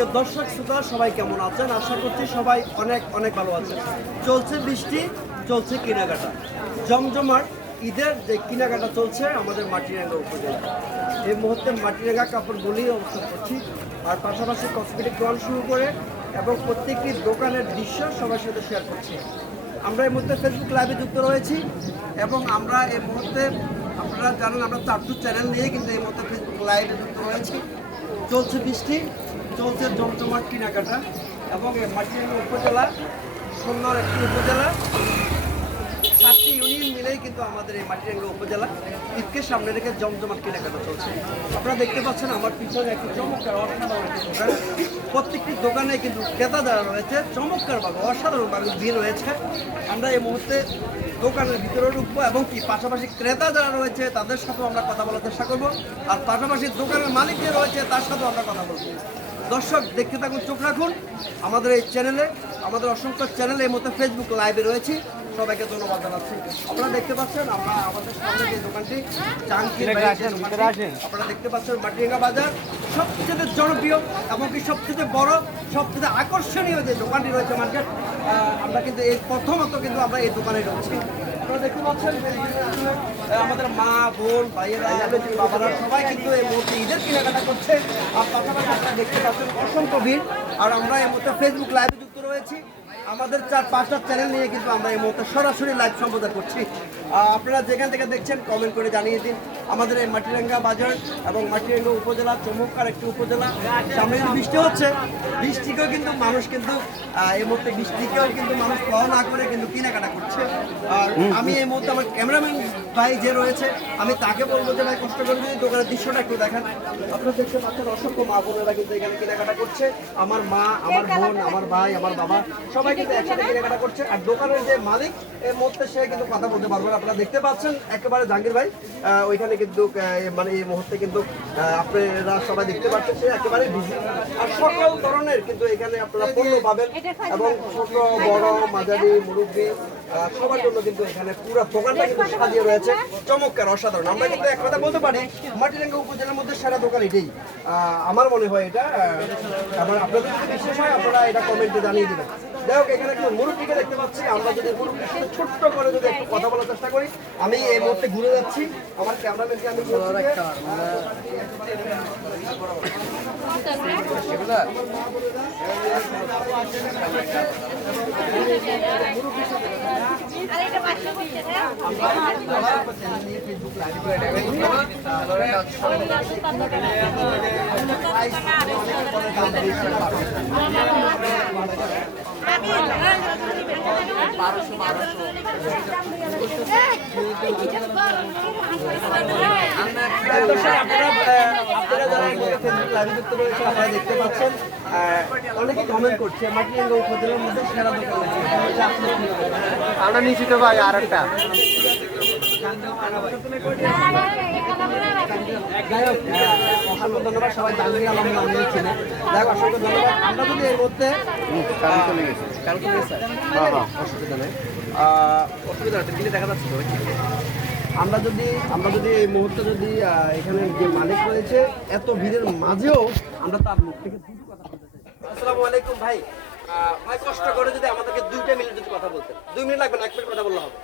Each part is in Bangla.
প্রিয় দর্শক শ্রোতা সবাই কেমন আছেন? আশা করছি সবাই অনেক অনেক ভালো আছেন। চলছে বৃষ্টি, চলছে কেনাকাটা, জমজমাট ঈদের যে কেনাকাটা চলছে আমাদের মাটিরাঙ্গা উপজেলা। এই মুহূর্তে মাটিরাঙ্গা কাপড় বলেই অবস্থান করছি, আর পাশাপাশি কসমেটিক দোকান শুরু করে এবং প্রত্যেকটি দোকানের দৃশ্য সবার সাথে শেয়ার করছি। আমরা এই মুহূর্তে ফেসবুক লাইভে যুক্ত রয়েছি এবং আমরা এই মুহূর্তে, আপনারা জানেন আমরা চারটু চ্যানেল নিয়ে কিন্তু এই মুহূর্তে ফেসবুক লাইভে যুক্ত রয়েছি। চলছে বৃষ্টি, চলছে জমজমাট কেনাকাটা এবং এই মাটিরাঙ্গা উপজেলা সুন্দর একটি উপজেলা। 7টি ইউনিয়ন মিলেই কিন্তু আমাদের এই মাটিরাঙ্গা উপজেলা ঈদকে সামনে রেখে জমজমাট কেনাকাটা চলছে। আপনারা দেখতে পাচ্ছেন আমার পিছনে একটি চমৎকার অসাধারণ একটি দোকান। প্রত্যেকটি দোকানে কিন্তু ক্রেতা যারা রয়েছে চমৎকারভাবে অসাধারণভাবে ভিড় রয়েছে। আমরা এই মুহূর্তে দোকানের ভিতরে ঢুকবো এবং কি পাশাপাশি ক্রেতা যারা রয়েছে তাদের সাথেও আমরা কথা বলার চেষ্টা করবো, আর পাশাপাশি দোকানের মালিক যে রয়েছে তার সাথেও আমরা কথা বলবো। দর্শক দেখতে থাকুন, চোখ রাখুন আমাদের এই চ্যানেলে। আমাদের অসংখ্য চ্যানেলে এই মধ্যে ফেসবুক লাইভে রয়েছি। সবাইকে ধন্যবাদ জানাচ্ছি। আপনারা দেখতে পাচ্ছেন আমরা আমাদের সামনে যে দোকানটি জাহাঙ্গীর, আপনারা দেখতে পাচ্ছেন মাটিরাঙ্গা বাজার সবচেয়ে জনপ্রিয় এমনকি সবচেয়ে বড়, সবচেয়ে আকর্ষণীয় যে দোকানটি রয়েছে মার্কেট। আমরা কিন্তু এই প্রথমত কিন্তু আমরা এই দোকানে রয়েছি। আপনারা দেখতে পাচ্ছেন আমাদের মা, বোন, ভাইয়েরা, বাবারা সবাই কিন্তু এই মুহূর্তে ঈদের কেনাকাটা করছে। আর পাশাপাশি আপনারা দেখতে পাচ্ছেন অসংখ্য ভিড়। আর আমরা এই মুহূর্তে ফেসবুক লাইভে যুক্ত রয়েছি। আমাদের 4-5টা চ্যানেল নিয়ে কিন্তু আমরা এই মুহূর্তে সরাসরি লাইভ সম্প্রচার করছি। আপনারা যেখান থেকে দেখছেন কমেন্ট করে জানিয়ে দিন। আমাদের এই মাটিরাঙ্গা বাজার এবং মাটিরাঙ্গা উপজেলা চমৎকার একটি উপজেলা। সামনে কিন্তু বৃষ্টি হচ্ছে, বৃষ্টিকেও কিন্তু মানুষ কিন্তু এই মুহূর্তে বৃষ্টিকেও কিন্তু মানুষ পাওয়া না করে কিন্তু কেনাকাটা করছে। আর আমি এই মুহূর্তে আমার ক্যামেরাম্যান ভাই যে রয়েছে আমি তাকে বলবো যে ভাই কষ্ট করে যদি দোকানের দৃশ্যটা একটু দেখেন। আপনারা দেখতে পাচ্ছেন অসংখ্য মা বোনেরা কিন্তু এখানে কেনাকাটা করছে। আমার মা, আমার বোন, আমার ভাই, আমার বাবা সবাই কিন্তু একসাথে কেনাকাটা করছে। আর দোকানের যে মালিক এই মুহূর্তে সে কিন্তু কথা বলতে পারবেন। আপনারা দেখতে পাচ্ছেন একেবারে জাহাঙ্গীর ভাই ওইখানে কিন্তু মানে এই মুহূর্তে কিন্তু আপনারা সবাই দেখতে পাচ্ছেন সে একেবারে বিজি। আর সকল ধরনের কিন্তু এখানে আপনারা পণ্য পাবেন এবং ছোট বড় মাঝারি মুরব্বী সবার জন্য কিন্তু এখানে পুরো দোকানটা কিন্তু সাজিয়ে রয়েছে চমৎকার অসাধারণ। আমরা কিন্তু এক কথা বলতে পারি মাটিরাঙ্গা উপজেলার মধ্যে সেরা দোকান এটাই আমার মনে হয়। এটা আমার আপনাদের যদি বিশেষ হয় আপনারা এটা কমেন্টে জানিয়ে দেবেন। যাই হোক, এখানে একটু মুরব্বীকে দেখতে পাচ্ছি। আমরা যদি মুরব্বীর সাথে ছোট্ট করে যদি একটু কথা বলার চেষ্টা করি। আমি এই মুহূর্তে ঘুরে যাচ্ছি, আমার ক্যামেরাম্যানকে আমি আপনারা দেখতে পাচ্ছেন অনেকে কমেন্ট করছে মাটিরাঙ্গা উপজেলার মধ্যে সেরা দোকান আছে। আমরা নিশ্চিত ভাই আর একটা যাই হোক, অসংখ্য ধন্যবাদ সবাই জানলেন আমার নাম নিয়েছিলেন। যাই হোক, অসংখ্য ধন্যবাদ। আমরা যদি এর মধ্যে অসুবিধা হচ্ছে দিলে দেখা যাচ্ছে আমরা যদি এই মুহূর্তে যদি এখানে যে মালিক রয়েছে এত ভিড়ের মাঝেও আমরা তার মুখ থেকে দুটো কথা বলতে চাই। আসসালামু আলাইকুম ভাই। ভাই কষ্ট করে যদি আমাদেরকে 2 মিনিট যদি কথা বলতেন। 2 মিনিট লাগবে না, 1 মিনিট কথা বললে হবে।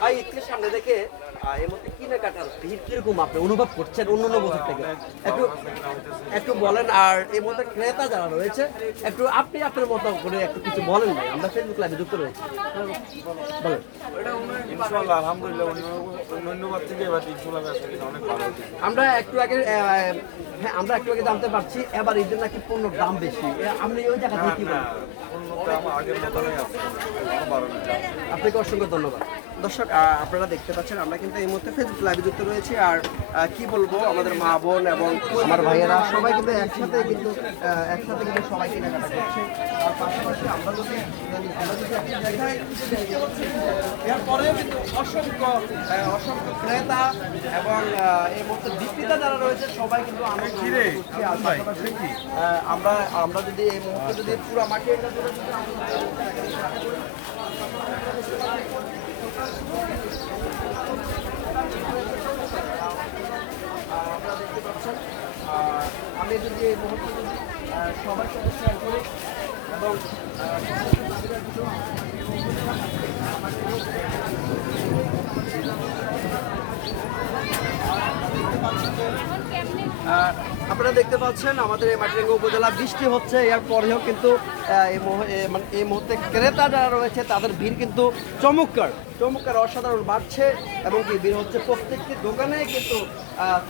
ভাই ঈদকে সামনে দেখে এর মধ্যে কেনাকাটার ভিড় কিরকম আপনি অনুভব করছেন অন্য বছর থেকে একটু বলেন। আর এর মধ্যে ক্রেতা যারা রয়েছে একটু আপনি আপনার মতো করে একটু কিছু বলেন ভাই। আমরা ফেসবুক লাইভে যুক্ত রয়েছি, বলেন। ইনশাআল্লাহ আলহামদুলিল্লাহ ধন্যবাদ থেকে এবার অনেক ভালো হচ্ছে। আমরা একটু আগে আমরা একটু আগে জানতে পারছি এবার ঈদের নাকি পণ্যের দাম বেশি। আপনি ওই জায়গা থেকে কি বলেন? আপনাকে অসংখ্য ধন্যবাদ। দর্শক আপনারা দেখতে পাচ্ছেন আমরা কিন্তু এই মুহূর্তে ফেসবুক লাইভে যুক্ত রয়েছি। আর কি বলবো, আমাদের মা বোন এবং আমার ভাইয়েরা সবাই কিন্তু একসাথে কিন্তু সবাই কেনাকাটা করছে। আর পাশাপাশি আমরা যদি দেখাই এরপরেও কিন্তু অসংখ্য ক্রেতা এবং এই মুহূর্তে বিক্রেতা যারা রয়েছে সবাই কিন্তু আমরা যদি এই মুহূর্তে যদি পুরো মাঠে আপনারা দেখতে পাচ্ছেন। আমি যদি এই মুহূর্তে যদি সবার সাথে শেয়ার করি এবং আপনারা দেখতে পাচ্ছেন আমাদের এই মাটিরাঙ্গা উপজেলা বৃষ্টি হচ্ছে এর পরেও কিন্তু মানে এই মুহূর্তে ক্রেতা যারা রয়েছে তাদের ভিড় কিন্তু চমৎকার অসাধারণ বাড়ছে এবং কি ভিড় হচ্ছে প্রত্যেকটি দোকানে কিন্তু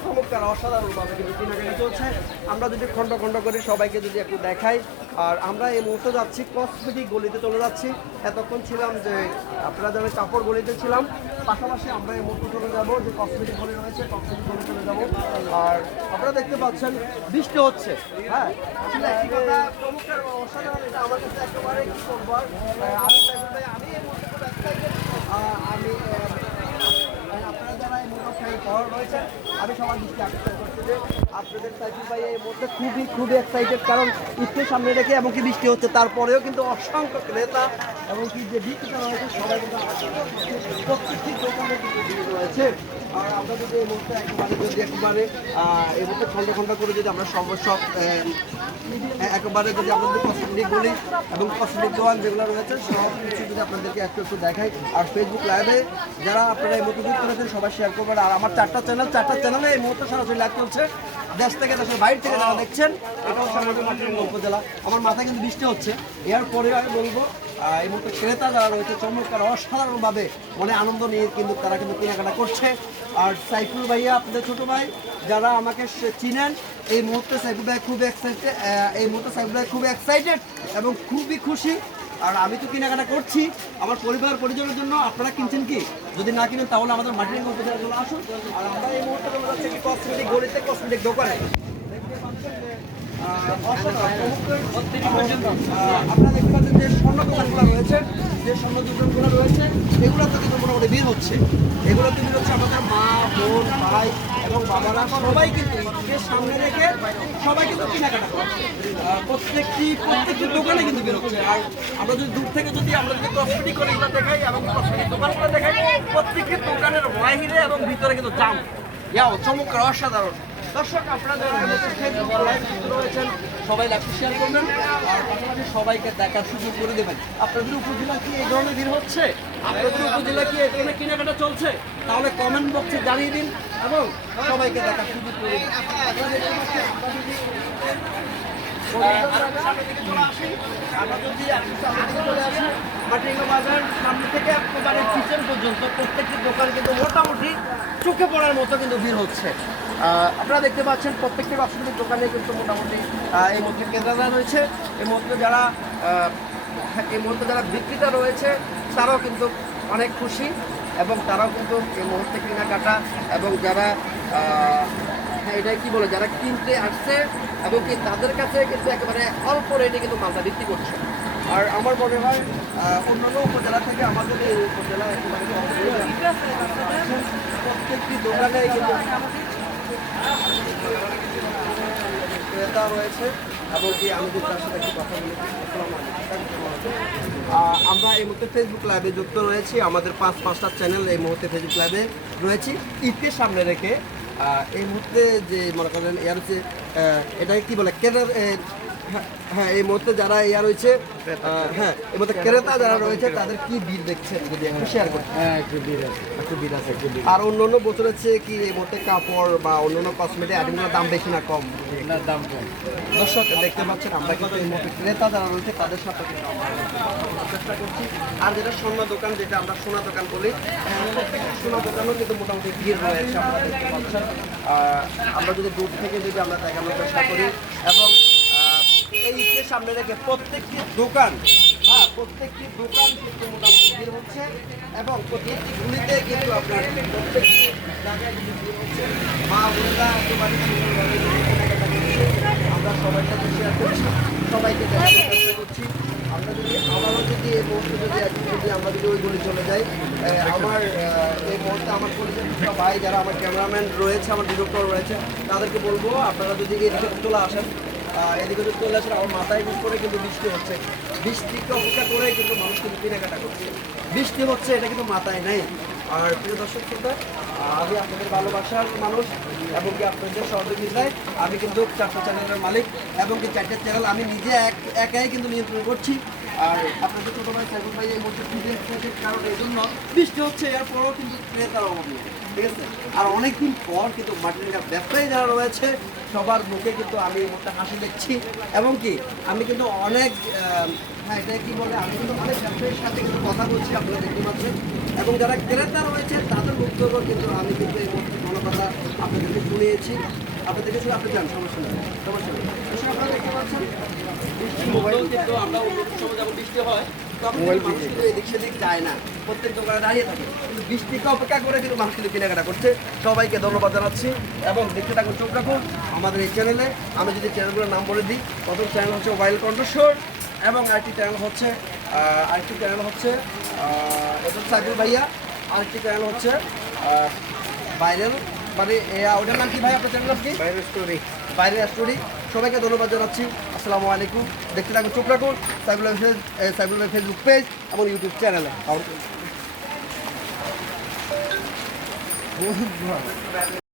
চমৎকার অসাধারণভাবে কিন্তু কেনাকাটা চলছে। আমরা যদি খণ্ড খণ্ড করে সবাইকে যদি একটু দেখাই, আর আমরা এই মুহূর্তে যাচ্ছি কসমেটিক গলিতে চলে যাচ্ছি। এতক্ষণ ছিলাম যে আপনারা যারা কাপড় গলিতে ছিলাম, পাশাপাশি আমরা এই মুহূর্তে চলে যাবো যে কসমেটিক গলি রয়েছে কসমেটিক গলি চলে যাবো। আর আপনারা দেখতে পাচ্ছেন বৃষ্টি হচ্ছে। হ্যাঁ, আসলে একটি কথা চমৎকার অসাধারণ, এটা আমার কাছে একেবারে কি করবো আর আমি এই মুহূর্তে খুব excited। আপনারা যারা এই মুহূর্তে পাওয়ার রয়েছে আমি সবার দৃষ্টি আকর্ষণ করছি যে আপনাদের সাইকেল ভাই এই মুহূর্তে খুবই এক্সাইটেড, কারণ ঈদকে সামনে রেখে এমনকি বৃষ্টি হচ্ছে তারপরেও কিন্তু অসংখ্য ক্রেতা এবং কি যে বিক্রেতা রয়েছে সবাই কিন্তু প্রত্যেকটি দোকানে কিন্তু ভিড় রয়েছে। আর আমরা যদি এই মুহূর্তে একেবারে এই মুহূর্তে খণ্ড করে যদি আমরা সব একেবারে যদি আপনাদের কসমেটিক বলি এবং কসমেটিক দোকান যেগুলো রয়েছে সব কিছু যদি আপনাদেরকে একটু দেখাই। আর ফেসবুক লাইভে যারা আপনারা এই মুহূর্তে যুক্ত রয়েছেন সবাই শেয়ার করবেন। আর আমার চারটা চ্যানেলে এই মুহূর্তে সরাসরি লাইভ চলছে, দেশ থেকে দেশের বাইরে থেকে যারা দেখছেন। এটাও সামনে মাটিরাঙ্গা উপজেলা। আমার মাথায় কিন্তু বৃষ্টি হচ্ছে, এরপরে আমি বলবো এই মুহূর্তে ক্রেতা যারা রয়েছে চমৎকার অসাধারণভাবে মনে আনন্দ নিয়ে কিন্তু তারা কিন্তু কেনাকাটা করছে। আর সাইফুল ভাইয়া আপনাদের ছোটো ভাই যারা আমাকে চিনেন, এই মুহূর্তে সাইফুল ভাই খুব এক্সাইটেড এবং খুবই খুশি। আর আমি তো কেনাকাটা করছি আমার পরিবার পরিজনের জন্য। আপনারা কিনছেন কি? যদি না কিনেন তাহলে আমাদের মাটিরাঙ্গা উপজেলাগুলো আসুন। আর আমরা এই মুহূর্তে চলে যাচ্ছি কসমেটিক গলিতে, কসমেটিক দোকানে। আপনারা দেখতে পাচ্ছেন যে স্বর্ণ দোকানগুলো রয়েছে, এগুলোতে কিন্তু মোটামুটি ভিড় হচ্ছে। এগুলোতে ভিড় হচ্ছে আমাদের মা, বোন, ভাই এবং বাবারা সবাই কিন্তু ঈদকে সামনে রেখে সবাই কিন্তু কেনাকাটা করছে। প্রত্যেকটি দোকানে কিন্তু ভিড় হচ্ছে। আর আমরা যদি দূর থেকে যদি আমরা যদি কসমেটিক গলিগুলো দেখাই এবং কসমেটিক দোকানগুলো দেখাই, প্রত্যেকটি দোকানের বাইরে এবং ভিতরে কিন্তু জাম চমৎকার অসাধারণ। দর্শক আপনারা যারা ফেসবুক লাইভ রয়েছেন সবাই লাইভটি শেয়ার করবেন আর পাশাপাশি সবাইকে দেখার সুযোগ করে দেবেন। আপনাদের উপজেলা কি এই ধরনের ভিড় হচ্ছে? আপনাদের উপজেলা কি এই ধরনের কেনাকাটা চলছে? তাহলে কমেন্ট বক্সে জানিয়ে দিন এবং সবাইকে দেখার সুযোগ করে দিন। আমরা যদি চলে আসি মাটিরাঙ্গা বাজার সামনে থেকে একেবারে পিছন পর্যন্ত প্রত্যেকটি দোকান কিন্তু মোটামুটি চোখে পড়ার মতো কিন্তু ভিড় হচ্ছে। আপনারা দেখতে পাচ্ছেন প্রত্যেকটি কসমেটিক দোকানে কিন্তু মোটামুটি এই মুহূর্তে ক্রেতারা রয়েছে। এই মুহূর্তে যারা বিক্রেতা রয়েছে তারাও কিন্তু অনেক খুশি এবং তারাও কিন্তু এই মুহূর্তে কেনাকাটা এবং যারা এটাই কি বলে যারা কিনতে আসছে এবং কি তাদের কাছে কিন্তু একেবারে অল্প রেটে কিন্তু মালটা বিক্রি করছে। আর আমার মনে হয় অন্যান্য উপজেলা থেকে আমাদের এই উপজেলা একেবারে প্রত্যেকটি দোকানে কিন্তু ক্রেতা রয়েছে এবং কি আমি যদি তার সাথে একটু কথা বলি। আমরা এই মুহূর্তে ফেসবুক লাইভে যুক্ত রয়েছি, আমাদের পাঁচটা চ্যানেল এই মুহূর্তে ফেসবুক লাইভে রয়েছি ঈদকে সামনে রেখে। এই মুহূর্তে যে মনে করেন এর হচ্ছে এটাকে কি বলে হ্যাঁ এই মুহূর্তে যারা রয়েছে এই মুহূর্তে ক্রেতা যারা রয়েছে তাদের কি ভিড় দেখছেন যদি একটু শেয়ার করেন। একটু ভিড় আছে। আর অন্যান্য বছরের চেয়ে কি এই মুহূর্তে কাপড় বা অন্যান্য কসমেটিক আইটেমগুলোর দাম বেশি না কম? দাম কম। দর্শক দেখতে পাচ্ছেন আমরা কিন্তু এই মুহূর্তে ক্রেতা যারা রয়েছে তাদের সাথে কিন্তু আমরা চেষ্টা করছি। আর যেটা সোনা দোকান, যেটা আমরা সোনা দোকান বলি, সোনা দোকানও কিন্তু মোটামুটি ভিড় রয়েছে আপনারা দেখতে পাচ্ছেন। আমরা যদি দূর থেকে যদি আমরা দেখানোর চেষ্টা করি এবং এই ঈদকে সামনে রেখে প্রত্যেকটি দোকান কিন্তু মোটামুটি ভিড় হচ্ছে এবং প্রত্যেকটি গুলিতে কিন্তু আপনার প্রত্যেকটি জায়গায় কিন্তু ভিড় হচ্ছে। মা বোনেরা একেবারে সুন্দরভাবে আমরা সবাই সাথে শেয়ার করছি, সবাইকে দেখানোর চেষ্টা করছি। আমরা যদি আমারও যদি এই মুহূর্তে যদি আমরা যদি ওই গলি চলে যাই, আমার এই মুহূর্তে আমার পরিচিত ভাই যারা আমার ক্যামেরাম্যান রয়েছে, আমার ডিরেক্টর রয়েছে, তাদেরকে বলবো আপনারা যদি এদিকে চলে আসেন, এদিকে যদি চলে আসেন, আমার মাথায় বুঝ করে কিন্তু বৃষ্টি হচ্ছে। বৃষ্টিকে অপেক্ষা করে কিন্তু মানুষ কিন্তু কেনাকাটা করছে। বৃষ্টি হচ্ছে এটা কিন্তু মাথায় নেই। আর প্রিয় দর্শক শ্রোতা, আমি আপনাদের ভালোবাসার মানুষ এবং কি আপনাদের সহযোগিতায় আমি কিন্তু 4টা চ্যানেলের মালিক এবং কি 4টে চ্যানেল আমি নিজে একাই কিন্তু নিয়ন্ত্রণ করছি। আর আপনাদের ছোটো ভাই সাইবুল ভাই এই মুহূর্তে ফিরে এসেছে, কারণ এই জন্য বৃষ্টি হচ্ছে, এরপরও কিন্তু ক্রেতার অভাব নেই, ঠিক আছে। আর অনেকদিন পর কিন্তু মাটির ব্যবসায়ী যারা রয়েছে সবার মুখে কিন্তু আমি এই মুহূর্তে হাসি দেখছি এবং কি আমি কিন্তু অনেক হ্যাঁ এটা কি বলে, আমি কিন্তু অনেক ব্যবসায়ীর সাথে কিন্তু কথা বলছি, আপনারা দেখতে পাচ্ছেন, এবং যারা ক্রেতা রয়েছে তাদের বক্তব্য কিন্তু আমি কিন্তু এই মুহূর্তে কোনো কথা আপনাদেরকে শুনিয়েছি। আপনাদেরকে শুনে আপনি যান, সমস্যা নেই, সমস্যা নেই। দর্শক, আপনারা দেখতে পাচ্ছেন বৃষ্টির মধ্যেও কিন্তু আমরা অন্য সময় যখন বৃষ্টি হয় তখন কিন্তু মানুষ কিন্তু এদিক সেদিক যায় না, প্রত্যেক দোকানে দাঁড়িয়ে থাকে, কিন্তু বৃষ্টিকে অপেক্ষা করে কিন্তু মানুষ কিন্তু কেনাকাটা করছে। সবাইকে ধন্যবাদ জানাচ্ছি এবং দেখতে থাকুন, চোখ রাখুন আমাদের এই চ্যানেলে। আমি যদি চ্যানেলগুলোর নাম বলে দিই, প্রথম চ্যানেল হচ্ছে ওয়াইল্ড কণ্ঠস্বর এবং আরেকটি চ্যানেল হচ্ছে এটা সাইবুল ভাইয়া, আরেকটি চ্যানেল হচ্ছে ভাইরাল, মানে ওটার নাম কি ভাই, আপনার চ্যানেল কি? বাইরের স্টোরি। বাইরের স্টোরি। সবাইকে ধন্যবাদ জানাচ্ছি, আসসালামু আলাইকুম। দেখতে থাকুন, চোখ রাখুন সাইবুল ভাই ফেসবুক পেজ এবং ইউটিউব চ্যানেলে।